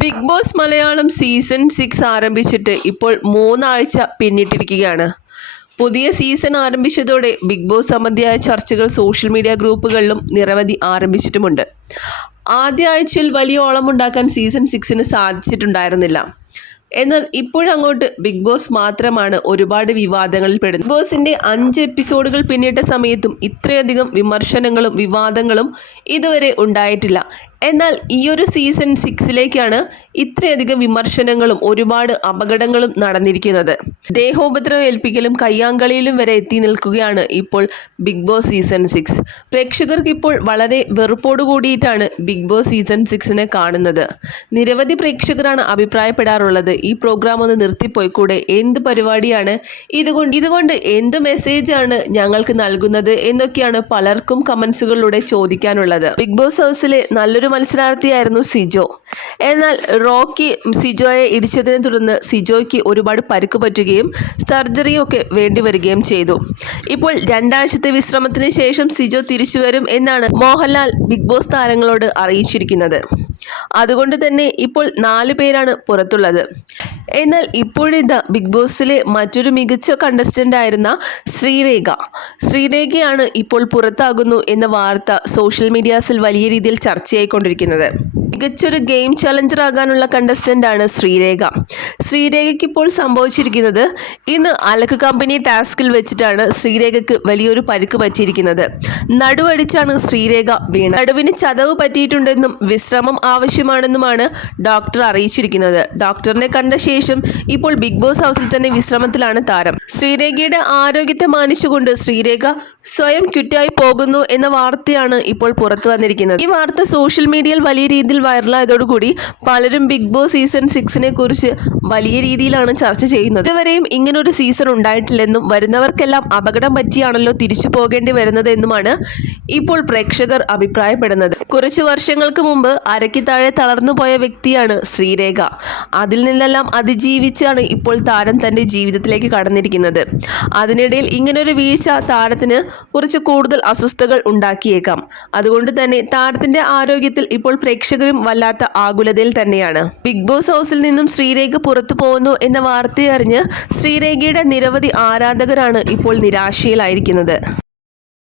Bigg Boss Malayalam season six ആരംഭിച്ചിട്ട് ഇപ്പോൾ മൂന്നാഴ്ച പിന്നിട്ടിരിക്കുകയാണ്. പുതിയ സീസൺ ആരംഭിച്ചതോടെ ബിഗ് ബോസ് സംബന്ധിയായ ചർച്ചകൾ സോഷ്യൽ മീഡിയ ഗ്രൂപ്പുകളിലും നിരവധി ആരംഭിച്ചിട്ടുമുണ്ട്. ആദ്യ ആഴ്ചയിൽ വലിയ ഓളമുണ്ടാക്കാൻ സീസൺ സിക്സിന് സാധിച്ചിട്ടുണ്ടായിരുന്നില്ല. എന്നാൽ ഇപ്പോഴങ്ങോട്ട് ബിഗ് ബോസ് മാത്രമാണ് ഒരുപാട് വിവാദങ്ങളിൽ പെടുന്നത്. ബിഗ് ബോസിന്റെ അഞ്ച് എപ്പിസോഡുകൾ പിന്നിട്ട സമയത്തും ഇത്രയധികം വിമർശനങ്ങളും വിവാദങ്ങളും ഇതുവരെ ഉണ്ടായിട്ടില്ല. എന്നാൽ ഈ ഒരു സീസൺ സിക്സിലേക്കാണ് ഇത്രയധികം വിമർശനങ്ങളും ഒരുപാട് അപകടങ്ങളും നടന്നിരിക്കുന്നത്. ദേഹോപദ്രവം ഏൽപ്പിക്കലും കയ്യാങ്കളിയിലും വരെ എത്തി നിൽക്കുകയാണ് ഇപ്പോൾ ബിഗ് ബോസ് സീസൺ സിക്സ് പ്രേക്ഷകർക്ക് ഇപ്പോൾ വളരെ വെറുപ്പോട് കൂടിയിട്ടാണ് ബിഗ് ബോസ് സീസൺ സിക്സിനെ കാണുന്നത്. നിരവധി പ്രേക്ഷകരാണ് അഭിപ്രായപ്പെടാറുള്ളത് ഈ പ്രോഗ്രാം ഒന്ന് നിർത്തിപ്പോയിക്കൂടെ? എന്ത് പരിപാടിയാണ്? ഇതുകൊണ്ട് ഇതുകൊണ്ട് എന്ത് മെസ്സേജാണ് ഞങ്ങൾക്ക് നൽകുന്നത് എന്നൊക്കെയാണ് പലർക്കും കമൻസുകളിലൂടെ ചോദിക്കാനുള്ളത്. ബിഗ് ബോസ് ഹൗസിലെ നല്ലൊരു മത്സരാർത്ഥിയായിരുന്നു സിജോ. എന്നാൽ റോക്കി സിജോയെ ഇടിച്ചതിനെ തുടർന്ന് സിജോയ്ക്ക് ഒരുപാട് പരുക്ക് പറ്റുകയും സർജറിയും ഒക്കെ വേണ്ടിവരികയും ചെയ്തു. ഇപ്പോൾ രണ്ടാഴ്ചത്തെ വിശ്രമത്തിന് ശേഷം സിജോ തിരിച്ചു വരും എന്നാണ് മോഹൻലാൽ ബിഗ് ബോസ് താരങ്ങളോട് അറിയിച്ചിരിക്കുന്നത്. അതുകൊണ്ട് തന്നെ ഇപ്പോൾ നാല് പേരാണ് പുറത്തുള്ളത്. എന്നാൽ ഇപ്പോഴിതാ ബിഗ് ബോസിലെ മറ്റൊരു മികച്ച കണ്ടസ്റ്റന്റ് ആയിരുന്ന ശ്രീരേഖ. ശ്രീരേഖയാണ് ഇപ്പോൾ പുറത്താകുന്നു എന്ന വാർത്ത സോഷ്യൽ മീഡിയാസിൽ വലിയ രീതിയിൽ ചർച്ചയായിക്കൊണ്ടിരിക്കുന്നത്. മികച്ചൊരു ഗെയിം ചലഞ്ചർ ആകാനുള്ള കണ്ടസ്റ്റന്റ് ആണ് ശ്രീരേഖ. ശ്രീരേഖയ്ക്ക് ഇപ്പോൾ സംഭവിച്ചിരിക്കുന്നത് ഇന്ന് അലക്ക് കമ്പനി ടാസ്കിൽ വെച്ചിട്ടാണ് ശ്രീരേഖയ്ക്ക് വലിയൊരു പരിക്ക് പറ്റിയിരിക്കുന്നത്. നടുവടിച്ചാണ് ശ്രീരേഖ വീണ നടുവിന് ചതവ് പറ്റിയിട്ടുണ്ടെന്നും വിശ്രമം ആവശ്യമാണെന്നുമാണ് ഡോക്ടർ അറിയിച്ചിരിക്കുന്നത്. ഡോക്ടറിനെ കണ്ട ശേഷം ഇപ്പോൾ ബിഗ് ബോസ് ഹൗസിൽ തന്നെ വിശ്രമത്തിലാണ് താരം. ശ്രീരേഖയുടെ ആരോഗ്യത്തെ മാനിച്ചുകൊണ്ട് ശ്രീരേഖ സ്വയം ക്വിറ്റായി പോകുന്നു എന്ന വാർത്തയാണ് ഇപ്പോൾ പുറത്തു വന്നിരിക്കുന്നത്. ഈ വാർത്ത സോഷ്യൽ മീഡിയയിൽ വലിയ രീതിയിൽ വൈറലായതോടുകൂടി പലരും ബിഗ് ബോസ് സീസൺ സിക്സിനെ കുറിച്ച് വലിയ രീതിയിലാണ് ചർച്ച ചെയ്യുന്നത്. ഇതുവരെയും ഇങ്ങനൊരു സീസൺ ഉണ്ടായിട്ടില്ലെന്നും വരുന്നവർക്കെല്ലാം അപകടം പറ്റിയാണല്ലോ തിരിച്ചു പോകേണ്ടി വരുന്നത് എന്നുമാണ് ഇപ്പോൾ പ്രേക്ഷകർ അഭിപ്രായപ്പെടുന്നത്. കുറച്ചു വർഷങ്ങൾക്ക് മുമ്പ് അരയ്ക്ക് താഴെ തളർന്നു പോയ വ്യക്തിയാണ് ശ്രീരേഖ. അതിൽ നിന്നെല്ലാം അതിജീവിച്ചാണ് ഇപ്പോൾ താരം തന്റെ ജീവിതത്തിലേക്ക് കടന്നിരിക്കുന്നത്. അതിനിടയിൽ ഇങ്ങനൊരു വീഴ്ച താരത്തിന് കുറച്ച് കൂടുതൽ അസ്വസ്ഥതകൾ ഉണ്ടാക്കിയേക്കാം. അതുകൊണ്ട് തന്നെ താരത്തിന്റെ ആരോഗ്യത്തിൽ ഇപ്പോൾ പ്രേക്ഷകരും വല്ലാത്ത ആകുലതയിൽ തന്നെയാണ്. ബിഗ് ബോസ് ഹൗസിൽ നിന്നും ശ്രീരേഖ പുറത്തു പോകുന്നു എന്ന വാർത്തയറിഞ്ഞ് ശ്രീരേഖയുടെ നിരവധി ആരാധകരാണ് ഇപ്പോൾ നിരാശയിലായിരിക്കുന്നത്.